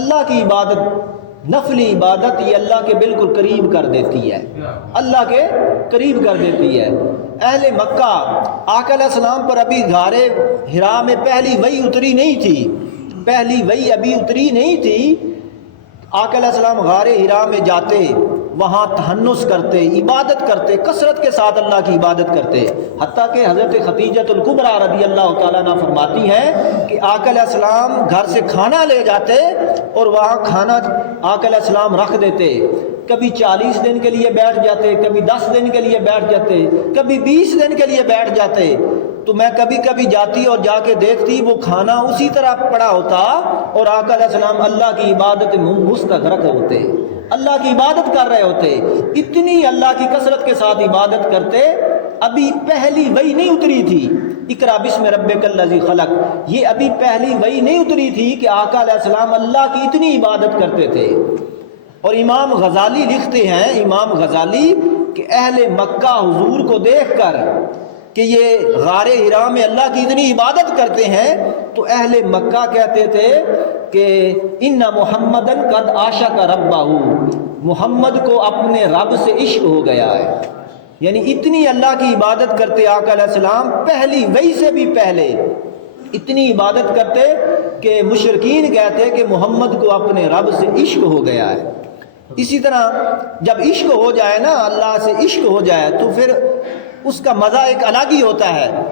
اللہ کی عبادت، نفلی عبادت یہ اللہ کے بالکل قریب کر دیتی ہے، اللہ کے قریب کر دیتی ہے۔ اہل مکہ آقا علیہ السلام پر ابھی غار حرا میں پہلی وحی اتری نہیں تھی، پہلی وحی ابھی اتری نہیں تھی۔ آقا علیہ السلام غار حرا میں جاتے، وہاں تہنس کرتے، عبادت کرتے، کثرت کے ساتھ اللہ کی عبادت کرتے، حتیٰ کہ حضرت خدیجۃ الکبریٰ رضی اللہ تعالیٰ عنہ فرماتی ہیں کہ آقا علیہ السلام گھر سے کھانا لے جاتے اور وہاں کھانا آقا علیہ السلام رکھ دیتے، کبھی 40 دن کے لیے بیٹھ جاتے، کبھی 10 دن کے لیے بیٹھ جاتے، کبھی 20 دن کے لیے بیٹھ جاتے۔ تو میں کبھی کبھی جاتی اور جا کے دیکھتی وہ کھانا اسی طرح پڑا ہوتا اور آقا علیہ السلام اللہ کی عبادت میں مستغرق ہوتے، اللہ کی عبادت کر رہے ہوتے، اتنی اللہ کی کثرت کے ساتھ عبادت کرتے۔ ابھی پہلی وحی نہیں اتری تھی، اقرا بسم ربک الذی خلق، یہ ابھی پہلی وحی نہیں اتری تھی کہ آقا علیہ السلام اللہ کی اتنی عبادت کرتے تھے۔ اور امام غزالی لکھتے ہیں، امام غزالی، کہ اہل مکہ حضور کو دیکھ کر کہ یہ غار حرا میں اللہ کی اتنی عبادت کرتے ہیں تو اہل مکہ کہتے تھے کہ ان محمدن قد عاشق ربہ، محمد کو اپنے رب سے عشق ہو گیا ہے۔ یعنی اتنی اللہ کی عبادت کرتے آقا علیہ السلام، پہلی وحی سے بھی پہلے اتنی عبادت کرتے کہ مشرکین کہتے کہ محمد کو اپنے رب سے عشق ہو گیا ہے۔ اسی طرح جب عشق ہو جائے نا، اللہ سے عشق ہو جائے تو پھر اس کا مزہ ایک الگ ہی ہوتا ہے۔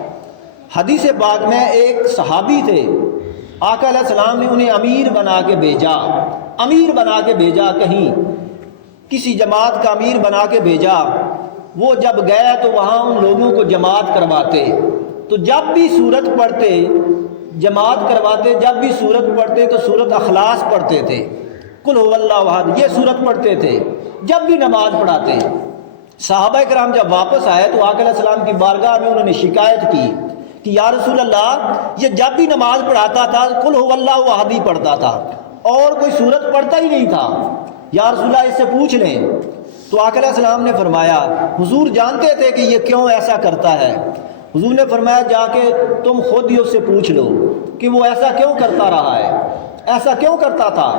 حدیث پاک میں ایک صحابی تھے، آقا علیہ السلام نے انہیں امیر بنا کے بھیجا، امیر بنا کے بھیجا، کہیں کسی جماعت کا امیر بنا کے بھیجا۔ وہ جب گئے تو وہاں ان لوگوں کو جماعت کرواتے، تو جب بھی سورت پڑھتے، جماعت کرواتے، جب بھی سورت پڑھتے تو سورت اخلاص پڑھتے تھے، قل هو اللہ احد، یہ سورت پڑھتے تھے جب بھی نماز پڑھاتے۔ صحابہ کرام جب واپس آئے تو آقا علیہ السلام کی بارگاہ میں انہوں نے شکایت کی کہ یا رسول اللہ، یہ جب بھی نماز پڑھاتا تھا قل هو اللہ احد ہی پڑھتا تھا اور کوئی سورت پڑھتا ہی نہیں تھا، یا رسول اللہ اس سے پوچھ لیں۔ تو آقا علیہ السلام نے فرمایا، حضور جانتے تھے کہ یہ کیوں ایسا کرتا ہے، حضور نے فرمایا جا کے تم خود ہی اس سے پوچھ لو کہ وہ ایسا کیوں کرتا رہا ہے، ایسا کیوں کرتا تھا۔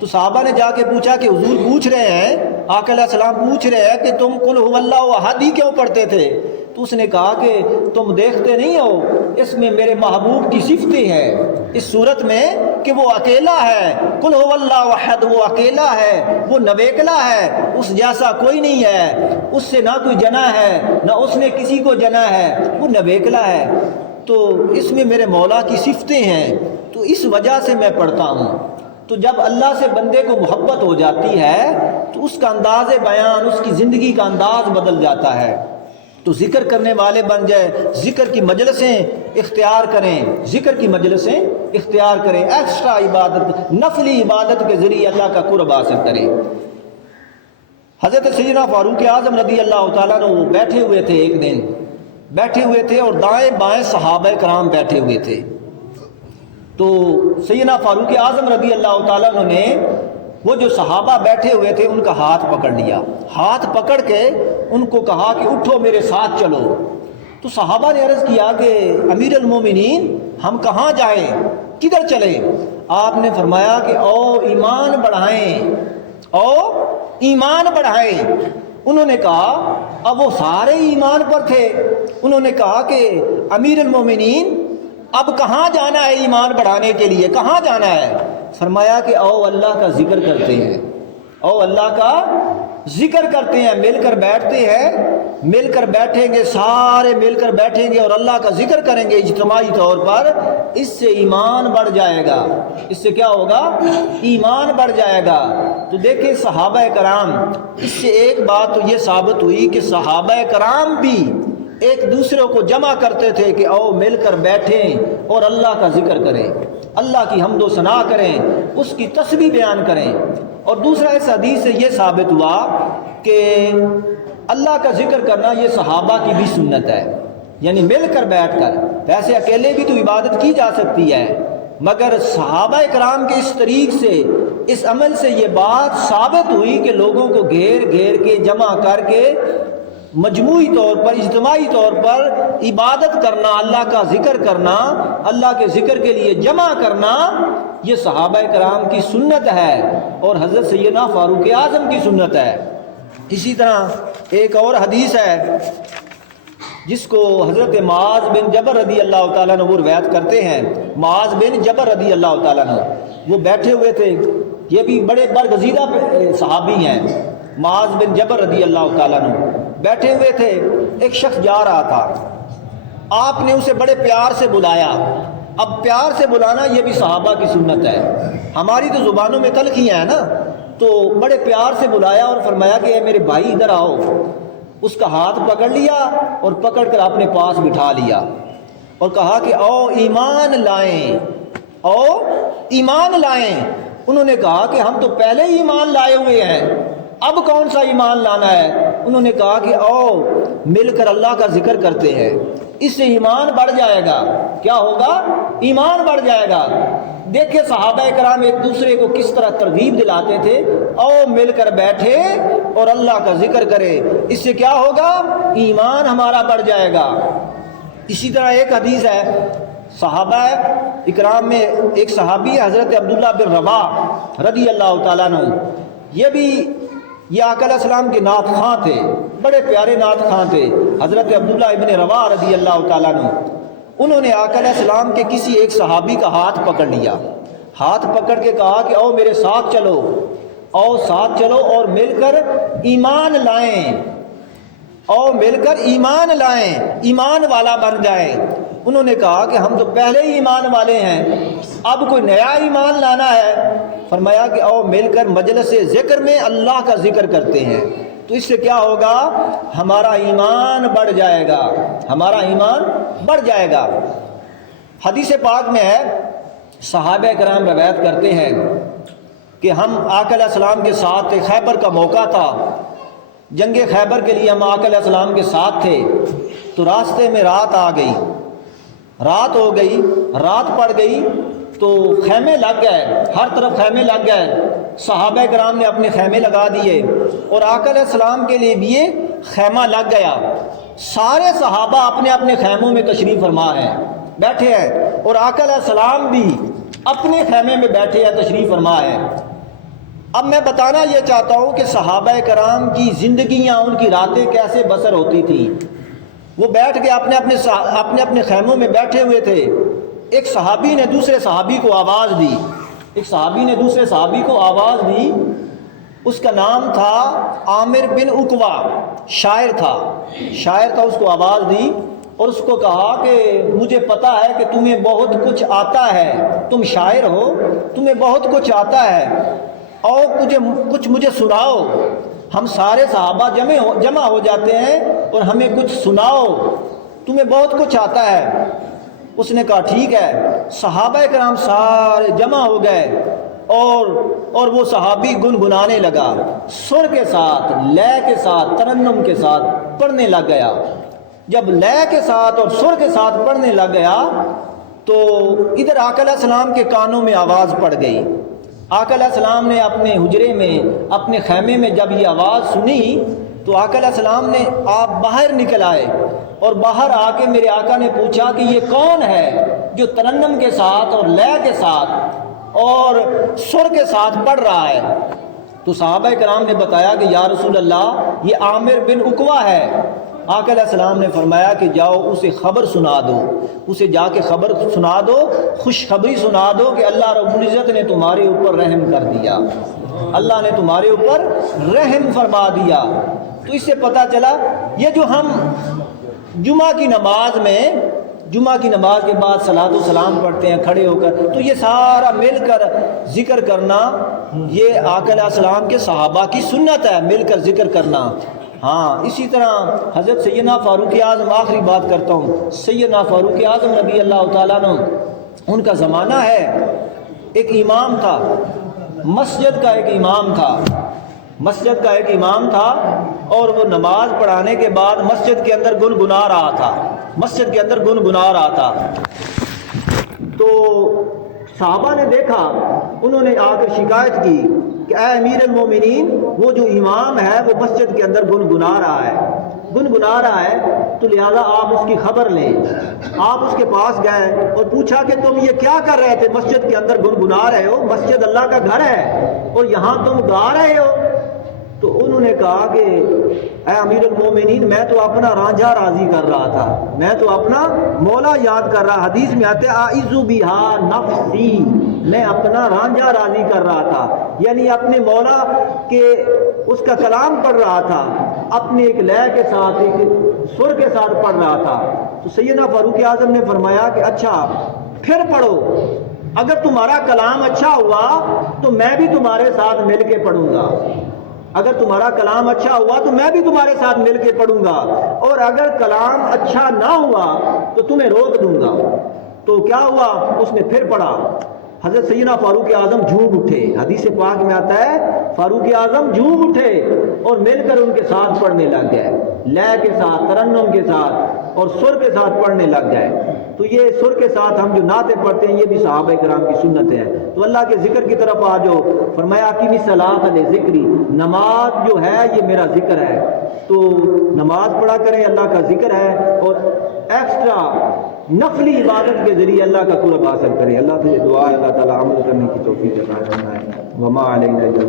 تو صحابہ نے جا کے پوچھا کہ حضور پوچھ رہے ہیں، آقا علیہ السلام پوچھ رہے ہیں کہ تم قل هو اللہ احد ہی کیوں پڑھتے تھے۔ تو اس نے کہا کہ تم دیکھتے نہیں ہو اس میں میرے محبوب کی صفتیں ہیں، اس صورت میں کہ وہ اکیلا ہے، قل هو اللہ احد، وہ اکیلا ہے، وہ نویکلا ہے، اس جیسا کوئی نہیں ہے، اس سے نہ کوئی جنا ہے نہ اس نے کسی کو جنا ہے، وہ نویکلا ہے، تو اس میں میرے مولا کی صفتیں ہیں، تو اس وجہ سے میں پڑھتا ہوں۔ تو جب اللہ سے بندے کو محبت ہو جاتی ہے تو اس کا انداز بیان، اس کی زندگی کا انداز بدل جاتا ہے، تو ذکر کرنے والے بن جائے، ذکر کی مجلسیں اختیار کریں، ذکر کی مجلسیں اختیار کریں، ایکسٹرا عبادت، نفلی عبادت کے ذریعے اللہ کا قرب حاصل کریں۔ حضرت سیدنا فاروق اعظم رضی اللہ تعالیٰ عنہ بیٹھے ہوئے تھے، ایک دن بیٹھے ہوئے تھے اور دائیں بائیں صحابہ کرام بیٹھے ہوئے تھے، تو سیدنا فاروق اعظم رضی اللہ تعالیٰ عنہ نے وہ جو صحابہ بیٹھے ہوئے تھے ان کا ہاتھ پکڑ لیا، ہاتھ پکڑ کے ان کو کہا کہ اٹھو میرے ساتھ چلو۔ تو صحابہ نے عرض کیا کہ امیر المومنین ہم کہاں جائیں، کدھر چلیں؟ آپ نے فرمایا کہ او ایمان بڑھائیں، او ایمان بڑھائیں۔ انہوں نے کہا، اب وہ سارے ایمان پر تھے، انہوں نے کہا کہ امیر المومنین اب کہاں جانا ہے ایمان بڑھانے کے لیے، کہاں جانا ہے؟ فرمایا کہ او اللہ کا ذکر کرتے ہیں، او اللہ کا ذکر کرتے ہیں، مل کر بیٹھتے ہیں، مل کر بیٹھیں گے، سارے مل کر بیٹھیں گے اور اللہ کا ذکر کریں گے اجتماعی طور پر، اس سے ایمان بڑھ جائے گا، اس سے کیا ہوگا؟ ایمان بڑھ جائے گا۔ تو دیکھیں صحابہ کرام، اس سے ایک بات تو یہ ثابت ہوئی کہ صحابہ کرام بھی ایک دوسرے کو جمع کرتے تھے کہ او مل کر بیٹھیں اور اللہ کا ذکر کریں، اللہ کی حمد و ثنا کریں، اس کی تسبیح بیان کریں۔ اور دوسرا اس حدیث سے یہ ثابت ہوا کہ اللہ کا ذکر کرنا یہ صحابہ کی بھی سنت ہے، یعنی مل کر بیٹھ کر، ویسے اکیلے بھی تو عبادت کی جا سکتی ہے، مگر صحابہ کرام کے اس طریق سے، اس عمل سے یہ بات ثابت ہوئی کہ لوگوں کو گھیر گھیر کے جمع کر کے مجموعی طور پر، اجتماعی طور پر عبادت کرنا، اللہ کا ذکر کرنا، اللہ کے ذکر کے لیے جمع کرنا، یہ صحابہ کرام کی سنت ہے اور حضرت سیدنا فاروق اعظم کی سنت ہے۔ اسی طرح ایک اور حدیث ہے جس کو حضرت معاذ بن جبل رضی اللہ تعالیٰ عنہ وہ روایت کرتے ہیں۔ معاذ بن جبل رضی اللہ تعالیٰ عنہ وہ بیٹھے ہوئے تھے، یہ بھی بڑے برگزیدہ صحابی ہیں۔ معاذ بن جبل رضی اللہ تعالیٰ عنہ بیٹھے ہوئے تھے، ایک شخص جا رہا تھا، آپ نے اسے بڑے پیار سے بلایا۔ اب پیار سے بلانا یہ بھی صحابہ کی سنت ہے، ہماری تو زبانوں میں تلخیاں ہیں نا، تو بڑے پیار سے بلایا اور فرمایا کہ اے میرے بھائی ادھر آؤ۔ اس کا ہاتھ پکڑ لیا اور پکڑ کر اپنے پاس بٹھا لیا اور کہا کہ او ایمان لائیں، او ایمان لائیں۔ انہوں نے کہا کہ ہم تو پہلے ہی ایمان لائے ہوئے ہیں، اب کون سا ایمان لانا ہے؟ انہوں نے کہا کہ او مل کر اللہ کا ذکر کرتے ہیں، اس سے ایمان بڑھ جائے گا۔ کیا ہوگا؟ ایمان بڑھ جائے گا۔ دیکھیں صحابہ کرام ایک دوسرے کو کس طرح ترغیب دلاتے تھے، او مل کر بیٹھے اور اللہ کا ذکر کرے، اس سے کیا ہوگا؟ ایمان ہمارا بڑھ جائے گا۔ اسی طرح ایک حدیث ہے صحابہ اکرام میں، ایک صحابی ہے حضرت عبداللہ بن رواح رضی اللہ تعالیٰ عنہ، یہ آقا علیہ السلام کے نعت خواں تھے، بڑے پیارے نعت خواں تھے حضرت عبداللہ ابن رواح رضی اللہ تعالیٰ عنہ۔ انہوں نے آقا علیہ السلام کے کسی ایک صحابی کا ہاتھ پکڑ لیا، ہاتھ پکڑ کے کہا کہ او میرے ساتھ چلو، او ساتھ چلو اور مل کر ایمان لائیں، او مل کر ایمان لائیں، ایمان والا بن جائیں۔ انہوں نے کہا کہ ہم تو پہلے ہی ایمان والے ہیں، اب کوئی نیا ایمان لانا ہے؟ فرمایا کہ او مل کر مجلس ذکر میں اللہ کا ذکر کرتے ہیں، تو اس سے کیا ہوگا؟ ہمارا ایمان بڑھ جائے گا، ہمارا ایمان بڑھ جائے گا۔ حدیث پاک میں ہے، صحابہ کرام روایت کرتے ہیں کہ ہم آقا علیہ السلام کے ساتھ تھے، خیبر کا موقع تھا، جنگ خیبر کے لیے ہم آقا علیہ السلام کے ساتھ تھے، تو راستے میں رات آ گئی، رات ہو گئی، رات پڑ گئی تو خیمے لگ گئے، ہر طرف خیمے لگ گئے۔ صحابہ کرام نے اپنے خیمے لگا دیے اور آقا علیہ السلام کے لیے بھی خیمہ لگ گیا۔ سارے صحابہ اپنے اپنے خیموں میں تشریف فرما ہیں، بیٹھے ہیں، اور آقا علیہ السلام بھی اپنے خیمے میں بیٹھے ہیں، تشریف فرما ہیں۔ اب میں بتانا یہ چاہتا ہوں کہ صحابہ کرام کی زندگیاں، ان کی راتیں کیسے بسر ہوتی تھیں۔ وہ بیٹھ کے اپنے اپنے خیموں میں بیٹھے ہوئے تھے۔ ایک صحابی نے دوسرے صحابی کو آواز دی، ایک صحابی نے دوسرے صحابی کو آواز دی، اس کا نام تھا عامر بن عقبہ، شاعر تھا، اس کو آواز دی اور اس کو کہا کہ مجھے پتہ ہے کہ تمہیں بہت کچھ آتا ہے، تم شاعر ہو، تمہیں بہت کچھ آتا ہے، اور کچھ مجھے سناؤ۔ ہم سارے صحابہ جمع ہو جاتے ہیں اور ہمیں کچھ سناؤ، تمہیں بہت کچھ آتا ہے۔ اس نے کہا ٹھیک ہے۔ صحابہ کرام سارے جمع ہو گئے اور وہ صحابی گنگنانے لگا، سر کے ساتھ، لے کے ساتھ، ترنم کے ساتھ پڑھنے لگ گیا۔ جب لے کے ساتھ اور سر کے ساتھ پڑھنے لگ گیا تو ادھر آقا علیہ السلام کے کانوں میں آواز پڑ گئی۔ آقا علیہ السلام نے اپنے حجرے میں، اپنے خیمے میں جب یہ آواز سنی تو آقا علیہ السلام نے آپ باہر نکل آئے اور باہر آ کے میرے آقا نے پوچھا کہ یہ کون ہے جو ترنم کے ساتھ اور لے کے ساتھ اور سر کے ساتھ پڑھ رہا ہے؟ تو صحابہ کرام نے بتایا کہ یا رسول اللہ یہ عامر بن عقبہ ہے۔ آقا علیہ السلام نے فرمایا کہ جاؤ اسے خبر سنا دو، اسے جا کے خبر سنا دو، خوشخبری سنا دو کہ اللہ رب العزت نے تمہارے اوپر رحم کر دیا، اللہ نے تمہارے اوپر رحم فرما دیا۔ تو اس سے پتہ چلا یہ جو ہم جمعہ کی نماز کے بعد صلاۃ و سلام پڑھتے ہیں کھڑے ہو کر، تو یہ سارا مل کر ذکر کرنا یہ آقا علیہ السلام کے صحابہ کی سنت ہے، مل کر ذکر کرنا۔ ہاں اسی طرح حضرت سیدنا فاروق اعظم، آخری بات کرتا ہوں، سیدنا فاروق اعظم رضی اللہ تعالیٰ عنہ، ان کا زمانہ ہے، ایک امام تھا، مسجد کا ایک امام تھا اور وہ نماز پڑھانے کے بعد مسجد کے اندر گنگنا رہا تھا۔ تو صحابہ نے دیکھا، انہوں نے آ کر شکایت کی کہ اے امیر المومنین، وہ جو امام ہے وہ مسجد کے اندر گنگنا رہا ہے، تو لہٰذا آپ اس کی خبر لیں۔ آپ اس کے پاس گئے اور پوچھا کہ تم یہ کیا کر رہے تھے مسجد کے اندر گنگنا رہے ہو، مسجد اللہ کا گھر ہے اور یہاں تم گا رہے ہو؟ تو انہوں نے کہا کہ اے امیر المومنین میں تو اپنا رانجھا راضی کر رہا تھا، میں تو اپنا مولا یاد کر رہا۔ حدیث میں آتے اعوذ بہا نفسی، میں اپنا رانجھا راضی کر رہا تھا، یعنی اپنے مولا کے اس کا کلام پڑھ رہا تھا، اپنے ایک لے کے ساتھ ایک سر کے ساتھ پڑھ رہا تھا۔ تو سیدنا فاروق اعظم نے فرمایا کہ اچھا پھر پڑھو، اگر تمہارا کلام اچھا ہوا تو میں بھی تمہارے ساتھ مل کے پڑھوں گا، اگر تمہارا کلام اچھا ہوا تو میں بھی تمہارے ساتھ مل کے پڑھوں گا، اور اگر کلام اچھا نہ ہوا تو تمہیں روک دوں گا۔ تو کیا ہوا؟ اس نے پھر پڑھا۔ حضرت سیدنا فاروق اعظم جھوم اٹھے، حدیث پاک میں آتا ہے فاروق اعظم جھوم اٹھے اور مل کر ان کے ساتھ پڑھنے لگ گئے، لے کے ساتھ، ترنم کے ساتھ اور سر کے ساتھ پڑھنے لگ گئے۔ تو یہ سر کے ساتھ ہم جو نعتیں پڑھتے ہیں یہ بھی صحابہ کرام کی سنت ہے۔ تو اللہ کے ذکر کی طرف آ جاؤ، فرمایا کہ الصلاۃ لذکری، نماز جو ہے یہ میرا ذکر ہے، تو نماز پڑھا کریں، اللہ کا ذکر ہے، اور ایکسٹرا نفلی عبادت کے ذریعے اللہ کا قرب حاصل کریں۔ اللہ سے دعا ہے اللہ تعالیٰ عمل کرنے کی توفیق عطا فرمائے۔ وما علینا الا